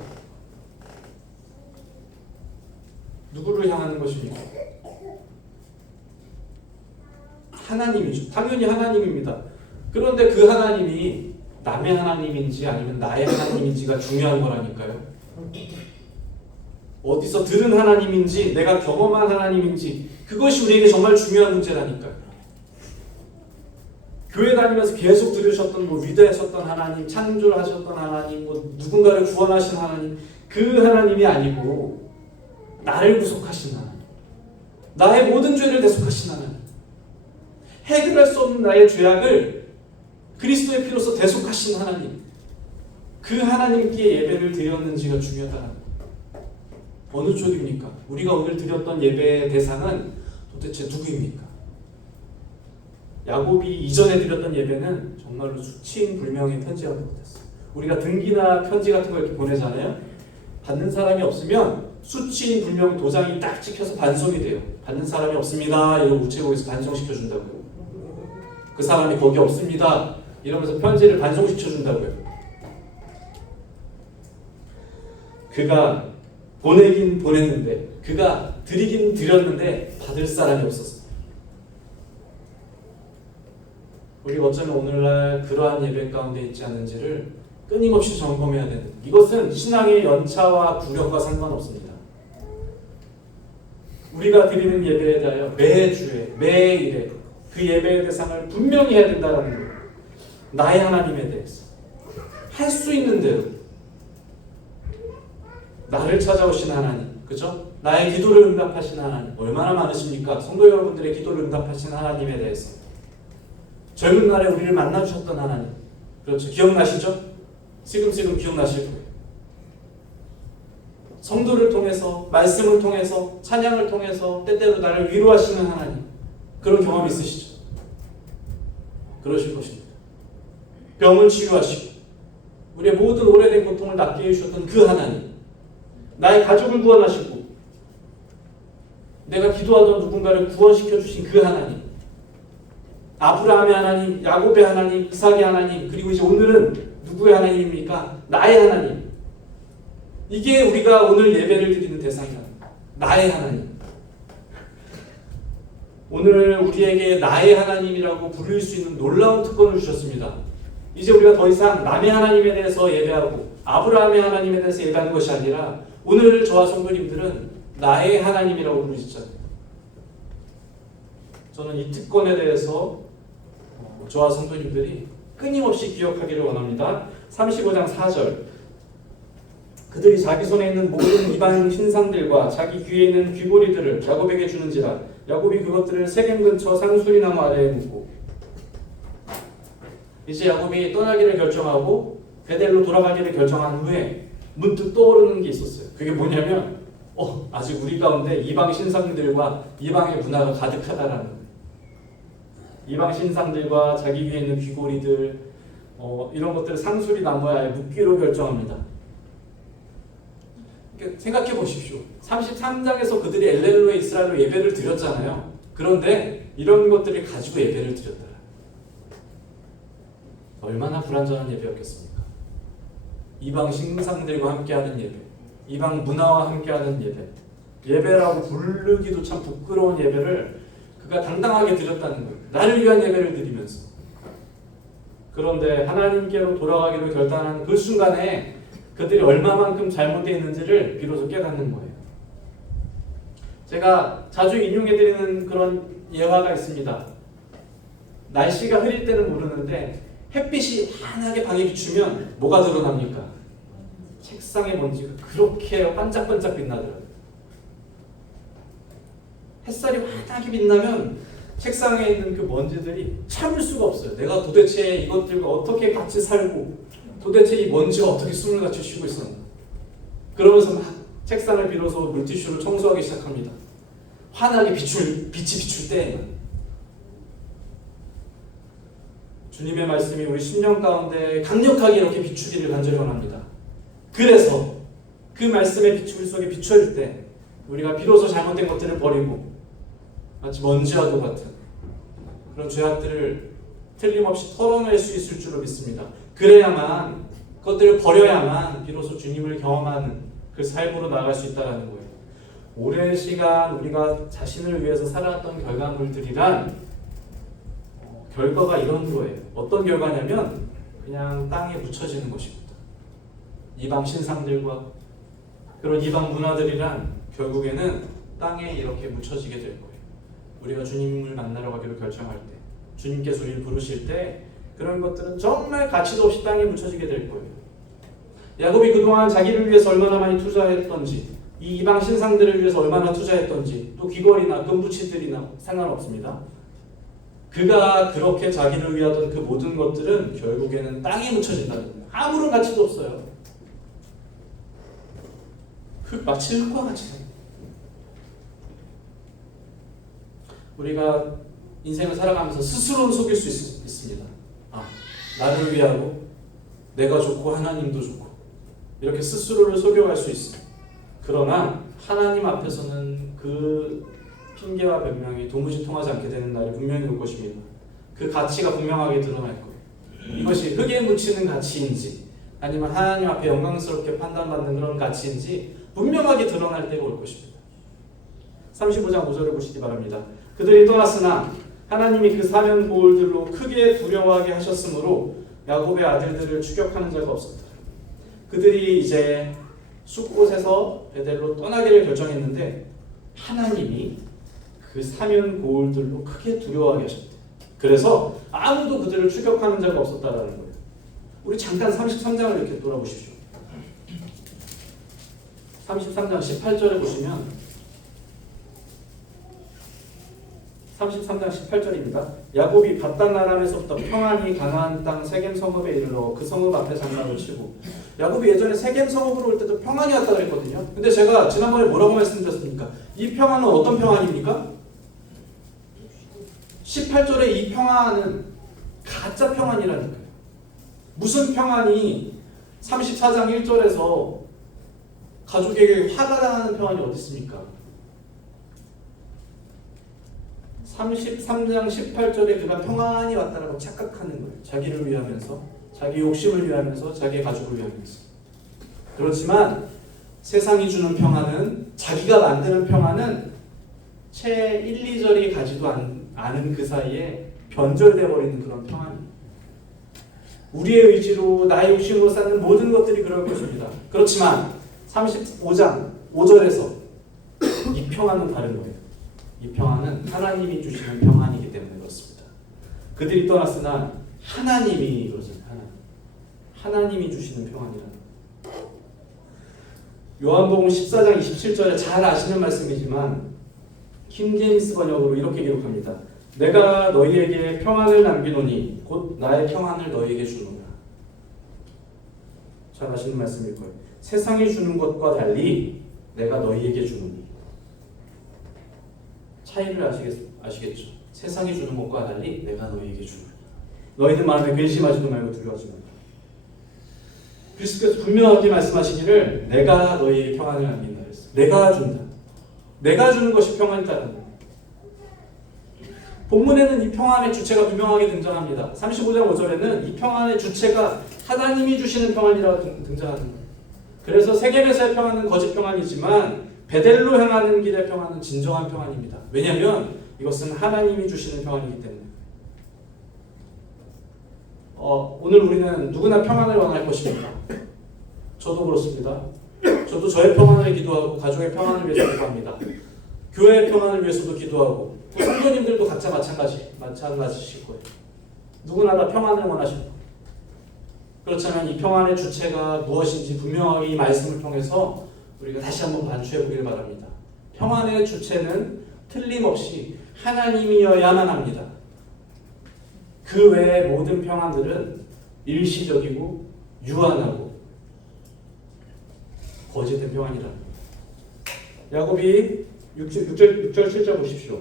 누구를 향하는 것입니까? 하나님이죠. 당연히 하나님입니다. 그런데 그 하나님이 남의 하나님인지 아니면 나의 하나님인지가 중요한 거라니까요. 어디서 들은 하나님인지 내가 경험한 하나님인지 그것이 우리에게 정말 중요한 문제라니까요. 교회 다니면서 계속 들으셨던 뭐 위대하셨던 하나님, 창조하셨던 하나님, 뭐 누군가를 구원하신 하나님, 그 하나님이 아니고 나를 구속하신 하나님, 나의 모든 죄를 대속하신 하나님, 해결할 수 없는 나의 죄악을 그리스도의 피로써 대속하신 하나님, 그 하나님께 예배를 드렸는지가 중요하다는 거예요. 어느 쪽입니까? 우리가 오늘 드렸던 예배의 대상은 도대체 누구입니까? 야곱이 이전에 드렸던 예배는 정말로 수치인불명의 편지가 되었어요. 우리가 등기나 편지 같은 거 이렇게 보내잖아요. 받는 사람이 없으면 수치인불명 도장이 딱 찍혀서 반송이 돼요. 받는 사람이 없습니다. 이러고 우체국에서 반송시켜 준다고요. 그 사람이 거기 없습니다. 이러면서 편지를 반송시켜 준다고요. 그가 보내긴 보냈는데, 그가 드리긴 드렸는데 받을 사람이 없었어요. 우리가 어쩌면 오늘날 그러한 예배 가운데 있지 않은지를 끊임없이 점검해야 되는, 이것은 신앙의 연차와 구력과 상관없습니다. 우리가 드리는 예배에 대하여 매주에 매일에 그 예배의 대상을 분명히 해야 된다는 거예요. 나의 하나님에 대해서 할 수 있는 대로 나를 찾아오신 하나님, 그죠? 나의 기도를 응답하신 하나님, 얼마나 많으십니까? 성도 여러분들의 기도를 응답하신 하나님에 대해서 젊은 날에 우리를 만나주셨던 하나님, 그렇죠? 기억나시죠? 지금 기억나실 거예요. 성도를 통해서, 말씀을 통해서, 찬양을 통해서 때때로 나를 위로하시는 하나님, 그런 경험 있으시죠? 그러실 것입니다. 병을 치유하시고 우리의 모든 오래된 고통을 낫게 해주셨던 그 하나님, 나의 가족을 구원하시고 내가 기도하던 누군가를 구원시켜 주신 그 하나님, 아브라함의 하나님, 야곱의 하나님, 이삭의 하나님, 그리고 이제 오늘은 누구의 하나님입니까? 나의 하나님. 이게 우리가 오늘 예배를 드리는 대상이다. 나의 하나님. 오늘 우리에게 나의 하나님이라고 부를 수 있는 놀라운 특권을 주셨습니다. 이제 우리가 더 이상 남의 하나님에 대해서 예배하고 아브라함의 하나님에 대해서 예배하는 것이 아니라 오늘 저와 성도님들은 나의 하나님이라고 부르시잖아요. 저는 이 특권에 대해서 저와 성도님들이 끊임없이 기억하기를 원합니다. 35장 4절, 그들이 자기 손에 있는 모든 이방 신상들과 자기 귀에 있는 귀고리들을 야곱에게 주는지라 야곱이 그것들을 세겜 근처 상수리나무 아래에 묻고. 이제 야곱이 떠나기를 결정하고 베델로 돌아가기를 결정한 후에 문득 떠오르는 게 있었어요. 그게 뭐냐면 아직 우리 가운데 이방 신상들과 이방의 문화가 가득하다라는 거예요. 이방 신상들과 자기 위에 있는 귀고리들 이런 것들을 상수리 나무에 묻기로 결정합니다. 생각해 보십시오. 33장에서 그들이 엘레로에 이스라엘로 예배를 드렸잖아요. 그런데 이런 것들을 가지고 예배를 드렸다. 얼마나 불완전한 예배였겠습니까? 이방 신상들과 함께하는 예배, 이방 문화와 함께하는 예배, 예배라고 부르기도 참 부끄러운 예배를 그가 당당하게 드렸다는 거예요. 나를 위한 예배를 드리면서. 그런데 하나님께로 돌아가기로 결단한 그 순간에 그들이 얼마만큼 잘못되어 있는지를 비로소 깨닫는 거예요. 제가 자주 인용해드리는 그런 예화가 있습니다. 날씨가 흐릴 때는 모르는데 햇빛이 환하게 방에 비추면 뭐가 드러납니까? 책상의 먼지가 그렇게 반짝반짝 빛나더라고요. 햇살이 환하게 빛나면 책상에 있는 그 먼지들이 참을 수가 없어요. 내가 도대체 이것들과 어떻게 같이 살고 도대체 이 먼지가 어떻게 숨을 같이 쉬고 있었나. 그러면서 막 책상을 빌어서 물티슈로 청소하기 시작합니다. 환하게 빛이 비출 때 주님의 말씀이 우리 심령 가운데 강력하게 이렇게 비추기를 간절히 원합니다. 그래서 그 말씀의 빛 속에 비춰질 때 우리가 비로소 잘못된 것들을 버리고 마치 먼지와도 같은 그런 죄악들을 틀림없이 털어낼 수 있을 줄로 믿습니다. 그래야만, 그것들을 버려야만 비로소 주님을 경험하는 그 삶으로 나아갈 수 있다는 거예요. 오랜 시간 우리가 자신을 위해서 살아왔던 결과물들이란 결과가 이런 거예요. 어떤 결과냐면 그냥 땅에 묻혀지는 것입니다. 이방 신상들과 그런 이방 문화들이란 결국에는 땅에 이렇게 묻혀지게 될 거예요. 우리가 주님을 만나러 가기로 결정할 때, 주님께서 우리를 부르실 때 그런 것들은 정말 가치도 없이 땅에 묻혀지게 될 거예요. 야곱이 그동안 자기를 위해서 얼마나 많이 투자했던지, 이 이방 신상들을 위해서 얼마나 투자했던지, 또 귀걸이나 금부치들이나 상관없습니다. 그가 그렇게 자기를 위하던 그 모든 것들은 결국에는 땅에 묻혀진다는 거예요. 아무런 가치도 없어요. 마치 흙과 같이 됩니다. 우리가 인생을 살아가면서 스스로는 속일 수 있습니다. 나를 위하고 내가 좋고 하나님도 좋고 이렇게 스스로를 속여갈 수 있어요. 그러나 하나님 앞에서는 그 핑계와 변명이 도무지 통하지 않게 되는 날이 분명히 올 것입니다. 그 가치가 분명하게 드러날 거예요. 이것이 흙에 묻히는 가치인지 아니면 하나님 앞에 영광스럽게 판단받는 그런 가치인지 분명하게 드러날 때가 올 것입니다. 35장 5절을 보시기 바랍니다. 그들이 떠났으나 하나님이 그 사면 보울들로 크게 두려워하게 하셨으므로 야곱의 아들들을 추격하는 자가 없었다. 그들이 이제 숲곳에서 베델로 떠나기를 결정했는데 하나님이 그 사면 보울들로 크게 두려워하게 하셨대. 그래서 아무도 그들을 추격하는 자가 없었다라는 거예요. 우리 잠깐 33장을 이렇게 돌아보십시오. 33장 18절에 보시면 33장 18절입니다. 야곱이 바단 아람에서부터 평안히 가나안 땅 세겜 성읍에 이르러 그 성읍 앞에 장막을 치고, 야곱이 예전에 세겜 성읍으로 올 때도 평안이 왔다 그랬거든요. 근데 제가 지난번에 뭐라고 말씀드렸습니까? 이 평안은 어떤 평안입니까? 18절에 이 평안은 가짜 평안이라니까요. 무슨 평안이 34장 1절에서 가족에게 화가 나는 평안이 어디 있습니까? 33장 18절에 그가 평안이 왔다라고 착각하는 거예요. 자기를 위하면서, 자기 욕심을 위하면서, 자기의 가족을 위하면서. 그렇지만 세상이 주는 평안은, 자기가 만드는 평안은 채 1, 2절이 가지도 않은 그 사이에 변절되어 버리는 그런 평안이에요. 우리의 의지로 나의 욕심으로 쌓는 모든 것들이 그럴 것입니다. 그렇지만 35장 5절에서 이 평안은 다른 거예요. 이 평안은 하나님이 주시는 평안이기 때문에 그렇습니다. 그들이 떠났으나 하나님이 그러잖아요. 하나님이 주시는 평안이라는 거예요. 요한복음 14장 27절에 잘 아시는 말씀이지만 킹제임스 번역으로 이렇게 기록합니다. 내가 너희에게 평안을 남기노니 곧 나의 평안을 너희에게 주노라. 잘 아시는 말씀일 거예요. 세상이 주는 것과 달리 내가 너희에게 주노니. 차이를 아시겠죠? 세상이 주는 것과 달리 내가 너희에게 주노니. 너희들 마음에 근심하지도 말고 두려워하지 말고. 그리스도께서 분명하게 말씀하시기를 내가 너희에게 평안을 남긴다 그랬어요. 내가 준다. 내가 주는 것이 평안이다라는 거예요. 본문에는 이 평안의 주체가 분명하게 등장합니다. 35장 5절에는 이 평안의 주체가 하나님이 주시는 평안이라고 등장하는 거예요. 그래서 세겜에서의 평안은 거짓 평안이지만 베델로 향하는 길의 평안은 진정한 평안입니다. 왜냐하면 이것은 하나님이 주시는 평안이기 때문에. 오늘 우리는 누구나 평안을 원할 것입니다. 저도 그렇습니다. 저도 저의 평안을 기도하고 가족의 평안을 위해서 기도합니다. 교회의 평안을 위해서도 기도하고 또 성도님들도 각자 마찬가지실 거예요. 누구나 다 평안을 원하실 거예요. 그렇다면 이 평안의 주체가 무엇인지 분명하게 이 말씀을 통해서 우리가 다시 한번 반추해 보기를 바랍니다. 평안의 주체는 틀림없이 하나님이어야만 합니다. 그 외의 모든 평안들은 일시적이고 유한하고 거짓된 평안이라는 거예요. 야곱이 6절 7절 보십시오.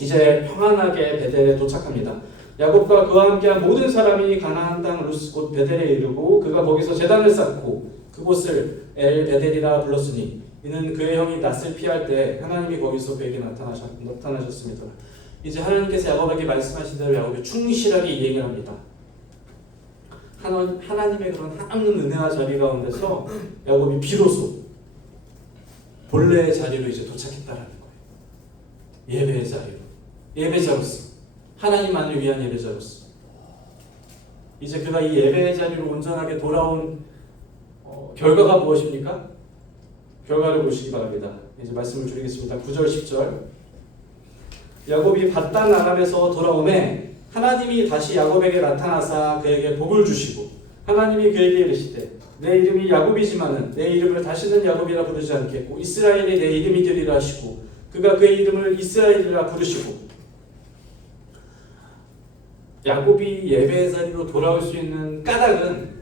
이제 평안하게 베델에 도착합니다. 야곱과 그와 함께한 모든 사람이 가나안 땅 루스 곧 베델에 이르고 그가 거기서 제단을 쌓고 그곳을 엘 베델이라 불렀으니 이는 그의 형이 낯을 피할 때 하나님이 거기서 그에게 나타나셨습니다. 이제 하나님께서 야곱에게 말씀하신 대로 야곱이 충실하게 이행을 합니다. 하나님의 그런 한없는 은혜와 자비 가운데서 야곱이 비로소 본래의 자리로 이제 도착했다라는 거예요. 예배의 자리로. 예배자로서. 하나님만을 위한 예배자로서. 이제 그가 이 예배의 자리로 온전하게 돌아온 결과가 무엇입니까? 결과를 보시기 바랍니다. 이제 말씀을 줄이겠습니다. 9절 10절. 야곱이 밧단 아람에서 돌아오매 하나님이 다시 야곱에게 나타나사 그에게 복을 주시고 하나님이 그에게 이르시되 내 이름이 야곱이지만은 내 이름을 다시는 야곱이라 부르지 않겠고 이스라엘이 내 이름이 되리라 하시고 그가 그의 이름을 이스라엘이라 부르시고. 야곱이 예배의 자리로 돌아올 수 있는 까닭은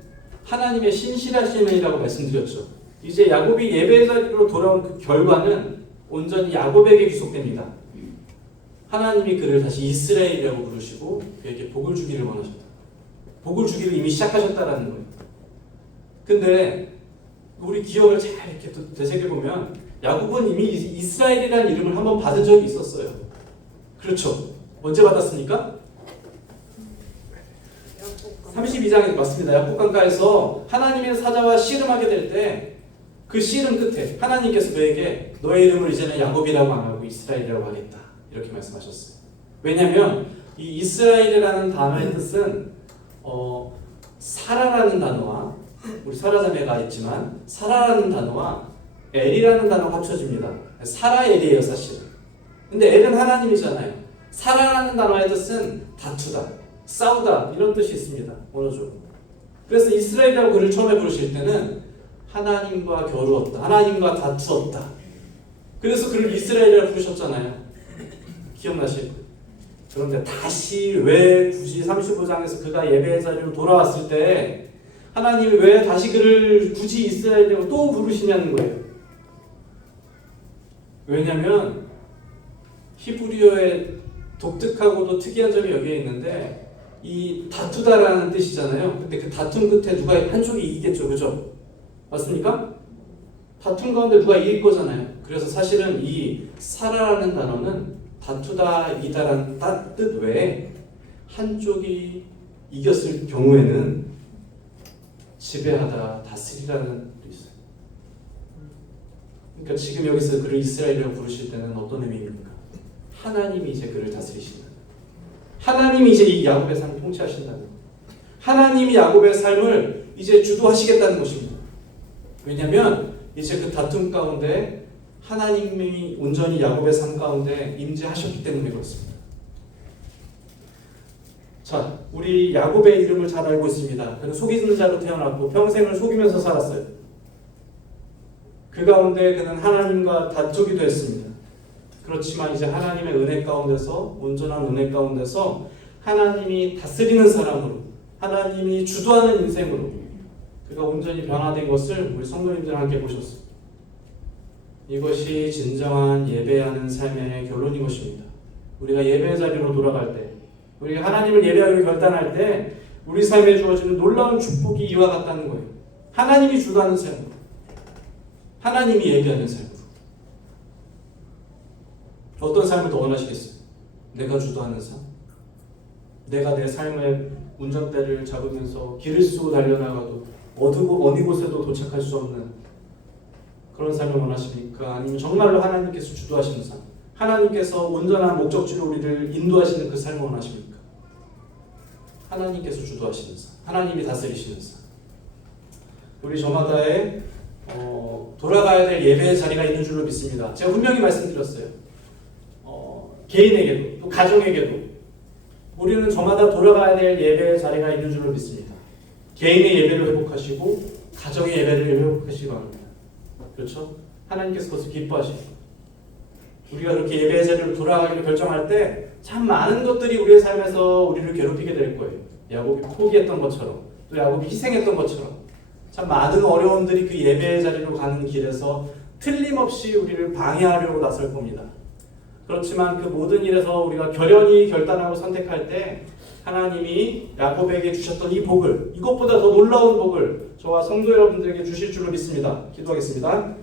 하나님의 신실하심이라고 말씀드렸죠. 이제 야곱이 예배의 자리로 돌아온 그 결과는 온전히 야곱에게 귀속됩니다. 하나님이 그를 다시 이스라엘이라고 부르시고 그에게 복을 주기를 원하셨다. 복을 주기를 이미 시작하셨다라는 거예요. 근데 우리 기억을 잘 이렇게 되새겨보면 야곱은 이미 이스라엘이라는 이름을 한번 받은 적이 있었어요. 그렇죠? 언제 받았습니까? 32장에 맞습니다. 야복강가에서 하나님의 사자와 씨름하게 될 때 그 씨름 끝에 하나님께서 그에게 너의 이름을 이제는 야곱이라고 안 하고 이스라엘이라고 하겠다 이렇게 말씀하셨어요. 왜냐하면 이 이스라엘이라는 단어의 뜻은 사라라는 단어와 우리 사라자매가 있지만 사라라는 단어와 엘이라는 단어가 합쳐집니다. 사라 엘이에요 사실은. 근데 엘은 하나님이잖아요. 사라라는 단어의 뜻은 다투다, 싸우다 이런 뜻이 있습니다. 원어적으로. 그래서 이스라엘이라고 그를 처음에 부르실 때는 하나님과 겨루었다, 하나님과 다투었다. 그래서 그를 이스라엘이라고 부르셨잖아요. 기억나실 거예요. 그런데 다시 왜 굳이 35장에서 그가 예배의 자리로 돌아왔을 때 하나님이 왜 다시 그를 굳이 이스라엘이라고 또 부르시냐는 거예요. 왜냐하면 히브리어의 독특하고도 특이한 점이 여기에 있는데 이 다투다라는 뜻이잖아요. 근데 그 다툼 끝에 누가 한쪽이 이기겠죠, 그죠? 맞습니까? 다툼 가운데 누가 이길 거잖아요. 그래서 사실은 이 사라라는 단어는 다투다, 이기다라는 뜻 외에 한쪽이 이겼을 경우에는 지배하다, 다스리라는 뜻이 있어요. 그러니까 지금 여기서 그를 이스라엘이라고 부르실 때는 어떤 의미입니까? 하나님이 이제 그를 다스리신다. 하나님이 이제 이 야곱의 삶을 통치하신다는 거예요. 하나님이 야곱의 삶을 이제 주도하시겠다는 것입니다. 왜냐하면 이제 그 다툼 가운데 하나님이 온전히 야곱의 삶 가운데 임재하셨기 때문에 그렇습니다. 자, 우리 야곱의 이름을 잘 알고 있습니다. 그는 속이는 자로 태어났고 평생을 속이면서 살았어요. 그 가운데 그는 하나님과 다투기도 했습니다. 그렇지만 이제 하나님의 은혜 가운데서 온전한 은혜 가운데서 하나님이 다스리는 사람으로 하나님이 주도하는 인생으로 그가 온전히 변화된 것을 우리 성도님들 함께 보셨습니다. 이것이 진정한 예배하는 삶의 결론인 것입니다. 우리가 예배의 자리로 돌아갈 때 우리가 하나님을 예배하기로 결단할 때 우리 삶에 주어지는 놀라운 축복이 이와 같다는 거예요. 하나님이 주도하는 삶으로 하나님이 예배하는 삶으로. 어떤 삶을 더 원하시겠어요? 내가 주도하는 삶? 내가 내 삶의 운전대를 잡으면서 길을 쓰고 달려나가도 어느 곳에도 도착할 수 없는 그런 삶을 원하십니까? 아니면 정말로 하나님께서 주도하시는 삶? 하나님께서 온전한 목적지로 우리를 인도하시는 그 삶을 원하십니까? 하나님께서 주도하시는 삶, 하나님이 다스리시는 삶. 우리 저마다의 돌아가야 될 예배의 자리가 있는 줄로 믿습니다. 제가 분명히 말씀드렸어요. 개인에게도 또 가정에게도 우리는 저마다 돌아가야 될 예배의 자리가 있는 줄로 믿습니다. 개인의 예배를 회복하시고 가정의 예배를 회복하시기 바랍니다. 그렇죠? 하나님께서 그것을 기뻐하시고 우리가 그렇게 예배의 자리로 돌아가기로 결정할 때 참 많은 것들이 우리의 삶에서 우리를 괴롭히게 될 거예요. 야곱이 포기했던 것처럼 또 야곱이 희생했던 것처럼 참 많은 어려움들이 그 예배의 자리로 가는 길에서 틀림없이 우리를 방해하려고 나설 겁니다. 그렇지만 그 모든 일에서 우리가 결연히 결단하고 선택할 때 하나님이 야곱에게 주셨던 이 복을 이것보다 더 놀라운 복을 저와 성도 여러분들에게 주실 줄로 믿습니다. 기도하겠습니다.